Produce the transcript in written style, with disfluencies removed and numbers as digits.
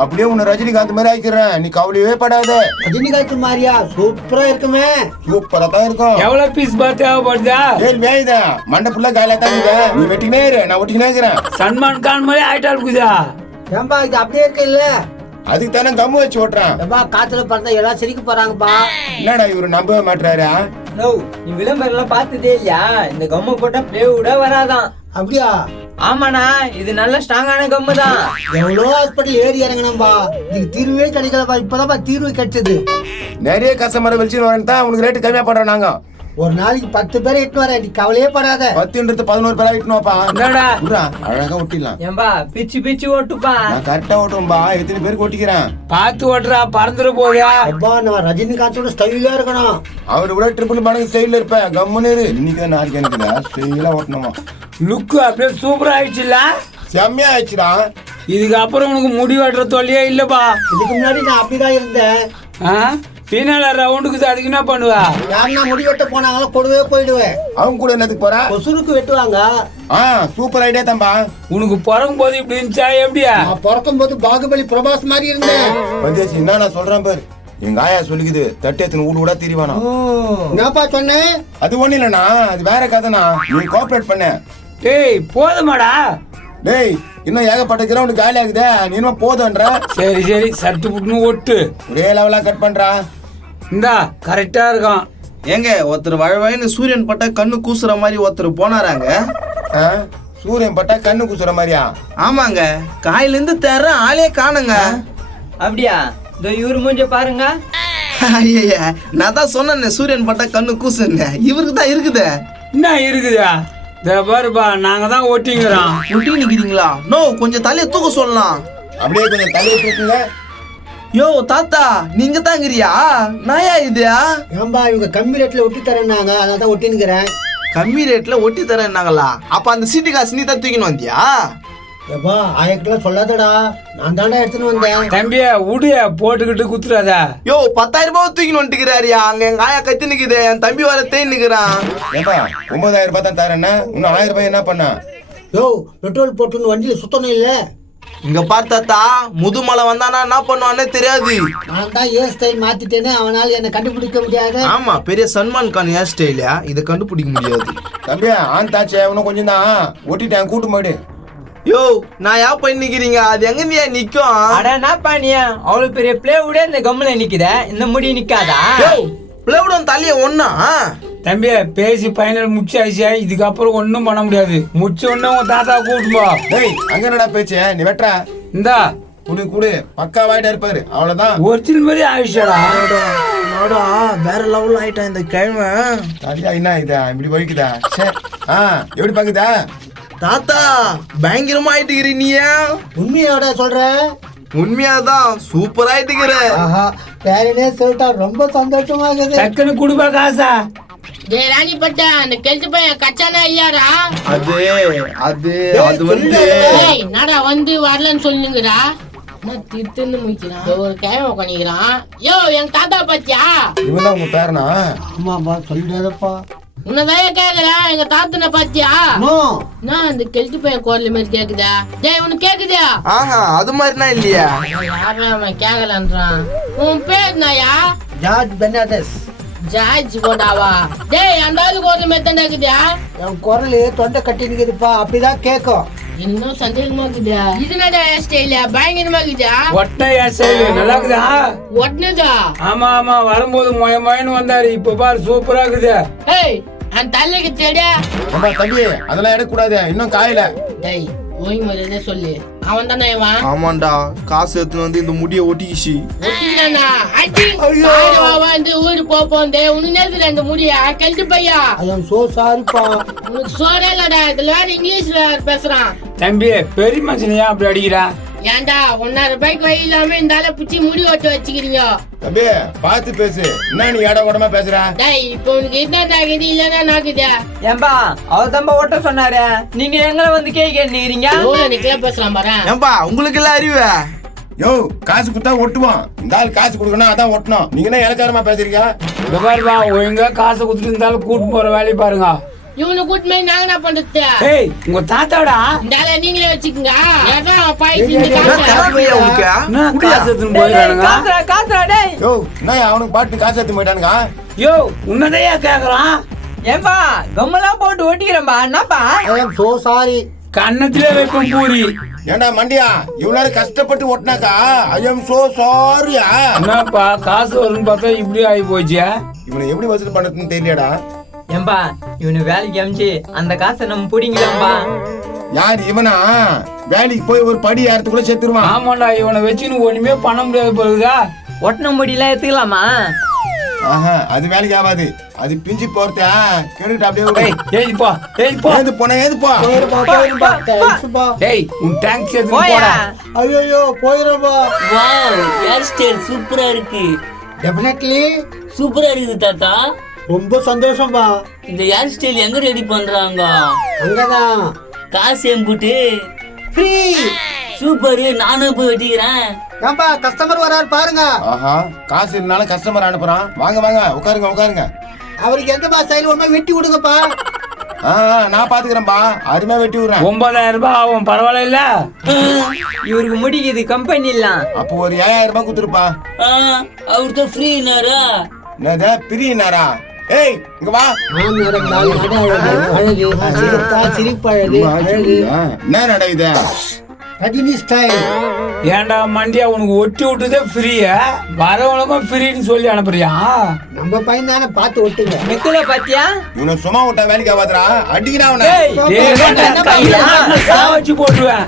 அப்படியே உன்னை ரஜினிகாந்த் மாதிரி ஆக்கிடுறேன், நீ கவலையே படாத. ரஜினிகாந்த் மாதிரியா? சூப்பரா இருக்குமே. சூப்பரா தான் இருக்கும். எவ்வளவு பீஸ் தேவைப்படுதா? வேய்தான் மண்டை ஃபுல்லா காலையா தான் இருக்குது. நீ வெட்டினே இரு, நான் ஒட்டிக்கினே இருக்கிறேன். சல்மான் கான் மாதிரி ஆயிட்டா இருக்குதா? ஏன்பா இது அப்படியே இருக்கு இல்ல? அதுக்கு தானே கம்மு வச்சு ஓட்டுறான். ஏன்பா காத்துல பறந்தா எல்லாம் சிரிக்க போறாங்கப்பா. என்னடா இவரு நம்பவே மாட்டாரா? நீ விளம்பரம் எல்லாம் பார்த்ததே இல்லையா? இந்த கம்மு போட்டா பிளேவுட வராதான். அப்படியா? ஆமாண்ணா, இது நல்ல ஸ்ட்ராங்கான கம்மு தான். எவ்வளோ ஹாஸ்பிட்டல் ஏறி இறங்கணும்பா, இதுக்கு தீர்வே கிடைக்கலப்பா. இப்பதான் தீர்வு கிடைச்சது. நிறைய கஸ்டமரை வெளிச்சு வரேன் தான் உனக்கு ரேட்டு கம்மியா பண்றோம். நாங்க ஒரு நாளைக்கு 10 பேரை இட்டு வரேன், நீ கவலையே படாத. 10ன்றது 11 பேரா இட்டுனோப்பா. என்னடா அழகா ஒட்டிடலாம். ஏன்பா பிச்சு பிச்சு ஓட்டுப்பா. நான் கரெக்டா ஓட்டும்பா. எத்தனை பேருக்கு ஓட்டிக்கிறேன் பார்த்து ஓட்டுறா, பறந்துட போயா. அப்பா நான் ரஜினிகாந்தோட ஸ்டைலா இருக்கணும். அவரு கூட ட்ரிபிள் மடங்கு ஸ்டைல்ல இருப்பேன். கம்முன்னு இன்னைக்கு தான் நாளைக்கு எனக்கு ஸ்டைலா ஓட்டணுமா. லுக்கு அப்படியே சூப்பரா ஆயிடுச்சுல்ல? செம்மையா ஆயிடுச்சுடா. இதுக்கு அப்புறம் உனக்கு முடி வெட்டுற தொல்லையே இல்லப்பா. இதுக்கு முன்னாடி நான் அப்படிதான் இருந்தேன். பின்னால ரவுண்டுக்கு அதுக்கு என்ன பண்ணுவா? யாருன்னா முடி வெட்ட போனாங்களோ கொடுவே போயிடுவேன். அவங்க கூட என்னத்துக்கு போறா? கொசுருக்கு வெட்டுவாங்க. சூப்பர் ஐடியா தான்பா. உனக்கு பிறக்கும் போது இப்படி இருந்துச்சா எப்படியா? நான் பிறக்கும் போது பாகுபலி பிரபாஸ் மாதிரி இருந்தேன். பந்தேசி என்ன நான் சொல்றேன் பாரு. எங்க ஆயா சொல்லிக்குது, தட்டு எத்தனை ஊடு கூட திரிவானா. என்னப்பா சொன்னேன்? அது ஒண்ணு இல்லண்ணா, அது வேற கதைனா. நீ கோஆபரேட் பண்ண. டேய் போதுமாடா. டேய் இன்னும் ஏகப்பட்ட கிரவுண்ட் காலி ஆகுதே, நீ என்ன போதுன்ற? சரி சரி, சட்டு புட்டுன்னு ஒட்டு. ஒரே லெவலா கட் பண்றா. இந்தா கரெக்டா இருக்கும். ஏங்க ஒருத்தர் வழவழன்னு சூரியன் பட்டா கண்ணு கூசுற மாதிரி ஒருத்தர் போனாராங்க. சூரியன் பட்டா கண்ணு கூசுற மாதிரியா? ஆமாங்க, காயில இருந்து தேர்ற ஆளே காணுங்க. அப்படியா? இந்த இவரு மூஞ்ச பாருங்க. ஐயா நான் தான் சொன்னேன் சூரியன் பட்டா கண்ணு கூசுன்னு. இவருக்கு தான் இருக்குதே. என்ன இருக்குதா? இந்த பாருப்பா, நாங்க தான் ஒட்டிங்கிறோம். ஒட்டி நிக்கிறீங்களா? நோ, கொஞ்சம் தலையை தூக்க சொல்லலாம். அப்படியே கொஞ்சம் தலையை தூக்குங்க. யோ தாத்தா, நீங்க தாங்கிறியா? நாயா இது? ஏன்பா இவங்க கம்மி ரேட்ல ஒட்டி தரேன்னாங்க, அதனால தான் ஒட்டினுக்கிறேன். கம்மி ரேட்ல ஒட்டி தரேன்னாங்களா? அப்ப அந்த சீட்டு காசு நீ தான் தூக்கின்னு வந்தியா? ஏப்பா ஆயக்கெல்லாம் சொல்லாதடா, நான் தாண்டா எடுத்துன்னு வந்தேன். தம்பியா உடைய போட்டுக்கிட்டு குத்துறாதா? யோ 10,000 ரூபாய் தூக்கின்னு வந்துட்டுக்கிறாரியா? அங்க எங்க ஆயா கத்தி நிக்குது, என் தம்பி வர தேன் நிக்கிறான். ஏப்பா 9,000 ரூபாய் தான் தரேன்னா இன்னும் 1000 ரூபாய் என்ன பண்ண? யோ பெட்ரோல் போட்டுன்னு வண்டியில சுத்தணும் இல்ல? இங்க பார்த்தாத்தா, முதுமலை வந்தானா என்ன பண்ணுவானே தெரியாது. நான் தான் ஏர் ஸ்டைல் மாத்திட்டேன்னு அவனால என்ன கண்டுபிடிக்க முடியாது. ஆமா, பெரிய சல்மான் கான் ஹேர் ஸ்டைலா, இதை கண்டுபிடிக்க முடியாது. தம்பியா ஆன் தாச்சே, இன்னும் கொஞ்சம் தான் ஒட்டிட்டேன், கூட்டு மாடு. யோ நான் யா பண்ணிக்கிறீங்க? அது எங்க நீ நிக்கும்? அட என்ன பண்ணியா? அவ்வளவு பெரிய பிளேவுட இந்த கம்முல நிக்குத, இந்த முடி நிக்காதா? பிளேவுடன் தலைய ஒண்ணா? தம்பியா பேசி பைனல் முடிச்சாச்சு, இதுக்கப்புறம் ஒன்னும் பண்ண முடியாது. முடிச்ச உடனே உங்க தாத்தா கூட்டுப்போ. டேய் அங்க என்னடா பேச்சு? நீ வெட்டா இந்தா குடு குடு, பக்கா வாயிட்டா இருப்பாரு, அவ்வளவுதான். ஒரிஜினல் மாதிரி ஆயிடுச்சாடா. வேற லெவல் ஆயிட்டான் இந்த கிழமை. தாத்தா என்ன இதா இப்படி வலிக்குதா? எப்படி பாக்குதா? தாத்தா பயங்கரமா ஆயிட்டுக்கிற நீயா? உண்மையோட சொல்ற? உண்மையாதான் சூப்பர் ஆயிட்டுக்கிற. ஆஹா, பேரனே சொல்லிட்டா, ரொம்ப சந்தோஷமா இருக்குது. டக்குன்னு குடுப்பா காசா. டேய் ராணி பட்டா, அந்த கெல்து பையன் கச்சானா இல்லையாடா? அது அது அது வந்து டேய் நாடா வந்து வரலன்னு சொல்லுங்கடா. நான் திருத்துன்னு முடிக்கிறான், ஒரு கேம பண்ணிக்கிறான். யோ என் தாத்தா பாத்தியா? இவன் தான் உங்க பேரனா? ஆமாப்பா சொல்லிடாதப்பா. உன்னதான் கேக்குறா, எங்க தாத்தனை பாத்தியா? நான் அந்த கெல்து பையன் குரல் மாதிரி கேக்குதா? டேய் உனக்கு கேக்குதா? ஆஹா, அது மாதிரினா இல்லையா? யாரா அவன் கேக்கலன்றான். உன் பேர் நாயா? ஜார்ஜ் பெர்னாண்டஸ். ஜார்ஜ் போடாவா? டேய் அந்த ஆளு குரல் மாதிரி தான் கேக்குதா? என் குரல் தொண்டை கட்டி நிக்குதுப்பா, அப்படிதான் கேட்கும். இன்னும் சந்தேகமா இருக்குதா? இது என்னடா ஹேர் ஸ்டைல் பயங்கரமா இருக்குதா? ஒட்டை ஹேர் ஸ்டைல் நல்லா இருக்குதா? ஒட்னதா? ஆமா ஆமா, வரும்போது மொயன்னு வந்தாரு, இப்ப பாரு சூப்பரா இருக்குது. ஏய் அந்த தலைக்கு தேடியா? ஆமா தம்பி, அதெல்லாம் எடுக்கக்கூடாது, இன்னும் காயில. டேய் ஓய் மரியாதை சொல்லு, அவன் தானே இவன்? ஆமாண்டா, காசு எடுத்துன்னு வந்து இந்த முடியை ஒட்டிக்கிச்சு. ஒட்டினானா? அடி வந்து ஊருக்கு போப்போந்தே, உனக்கு நேரத்துல அந்த முடியா கெல்து பையா? ஐ அம் சோ சாரிப்பா. உனக்கு சோறே இல்லடா, இதுல வேற இங்கிலீஷ்ல பேசுறான். தம்பி பெரிய மனுஷனையா அப்படி அடிக்கிறா? ஏன்டா 1,000 ரூபாய்க்கு வழி இல்லாம இந்த ஆளை பிடிச்சி முடி ஓட்டு வச்சுக்கிறீங்க? தம்பி பார்த்து பேசு, என்ன நீ இட உடமா பேசுற? டேய் இப்போ உனக்கு என்ன தாக்குது இல்லன்னா நாக்குதா? ஏன்பா அவர் தம்ப ஓட்ட சொன்னாரு, நீங்க எங்களை வந்து கேட்கிறீங்க? நிக்கல பேசலாம் பாரு. ஏன்பா உங்களுக்கு எல்லாம் அறிவு? யோ காசு கொடுத்தா ஒட்டுவான், இந்த ஆள் காசு கொடுக்கணும் அதான் ஒட்டணும். நீங்க என்ன இலக்காரமா பேசுறீங்க? இந்த பாருப்பா, ஒழுங்கா காசை கொடுத்துட்டு இருந்தாலும் கூட்டு போற வேலையை பாருங்க. இவனை கூட்டு போய் நாங்க என்ன பண்றது? ஏய் உங்க தாத்தாடா இந்த ஆளை நீங்களே வச்சுக்கோங்க. ஏன்னா பாய் ஏய், இந்த ஏய், காசை. தேவையா உனக்கு என்ன காசு எடுத்துன்னு போயிடுறானுங்க? காசுடா டேய். யோ நான் அவனுக்கு பாட்டு காசு எடுத்து போயிட்டானுங்க. யோ உன்னதையா கேக்குறான். ஏன்பா கம்மெல்லாம் போட்டு ஒட்டிக்கிறேன்பா. என்னப்பா? I am so sorry. கண்ணத்திலே வைப்போம் பூரி. ஏண்டா மண்டியா இவ்வளவு நேரம் கஷ்டப்பட்டு ஓட்டினாக்கா ஐ எம் சோ சாரியா. என்னப்பா காசு வரும்னு பார்த்தா இப்படி ஆகி போச்சு. இவனை எப்படி வசூல் பண்றதுன்னு தெரியலடா. ஏன்பா இவனு வேலைக்கு அமிச்சு அந்த காசை நம்ம பிடிங்கலாம்பா. யார் இவனா? வேலைக்கு போய் ஒரு படி ஏறதுக்குள்ள செத்துருவான். ஆமாண்டா இவனை வச்சுன்னு ஒண்ணுமே பண்ண முடியாது போகுதா. ஒட்டின முடியெல்லாம் எடுத்துக்கலாமா? ஆஹா அது வேலைக்கு ஆகாது. அது பிஞ்சு போறத கேட்டுட்டு அப்படியே விடு. ஏய் போ ஏய் போ ஏது போன ஏது போ. போயிருப்பா தேங்க்ஸ்ப்பா. ஏய் உன் டேங்க்ஸ் எடுத்து போயா. போடா. ஐயோ போயிருப்பா. வாவ் ஹேர் ஸ்டைல் சூப்பரா இருக்கு. டெஃபினெட்லி சூப்பரா இருக்குது தாத்தா. ரொம்ப சந்தோஷம்பா. இந்த ஹேர் ஸ்டைல் எங்க ரெடி பண்றாங்க? அங்கதான் காசு எம்புட்டு ஃப்ரீ. சூப்பர். நானும் போய் வெட்டிக்கிறேன். ஏன்பா கஸ்டமர் வராரு பாருங்க. ஆஹா காசு இருந்தாலும் கஸ்டமர் அனுப்புறான். வாங்க வாங்க உட்காருங்க உட்காருங்க. அவருக்கு எந்த ஸ்டைல் ஒண்ணு வெட்டி விடுங்கப்பா. நான் பாத்துக்கிறேன்பா. அருமையா வெட்டி விடுறேன். 9,000 ரூபாய் ஆகும் பரவாயில்ல இல்ல. இவருக்கு முடிக்குது கம்பெனி இல்லாம். அப்போ ஒரு 7,000 ரூபாய் கொடுத்துருப்பா. அவர்கிட்ட ஃப்ரீனாரா? என்னது பிரியனாரா? ஏய் இங்க வா. ஆம் நடந்தால் நட அழகு, அழகு சிரித்தால் சிரிப்பு அழகு, அழகு என்ன நட இது? ரஜினி ஸ்டைல். ஏன்டா மண்டியா உனக்கு ஒட்டி விட்டுதே ஃப்ரீயா? வரவனுக்கும் ஃப்ரீன்னு சொல்லி அனுப்புறியா? நம்ம பையன் தானே பார்த்து ஒட்டுங்க. மெக்குல பாத்தியா? இவனை சும்மா விட்டா வேலைக்கு ஆகாதுடா. அடிக்கிறா அவனை. டேய், கையில சாவச்சு போட்டுருவேன்.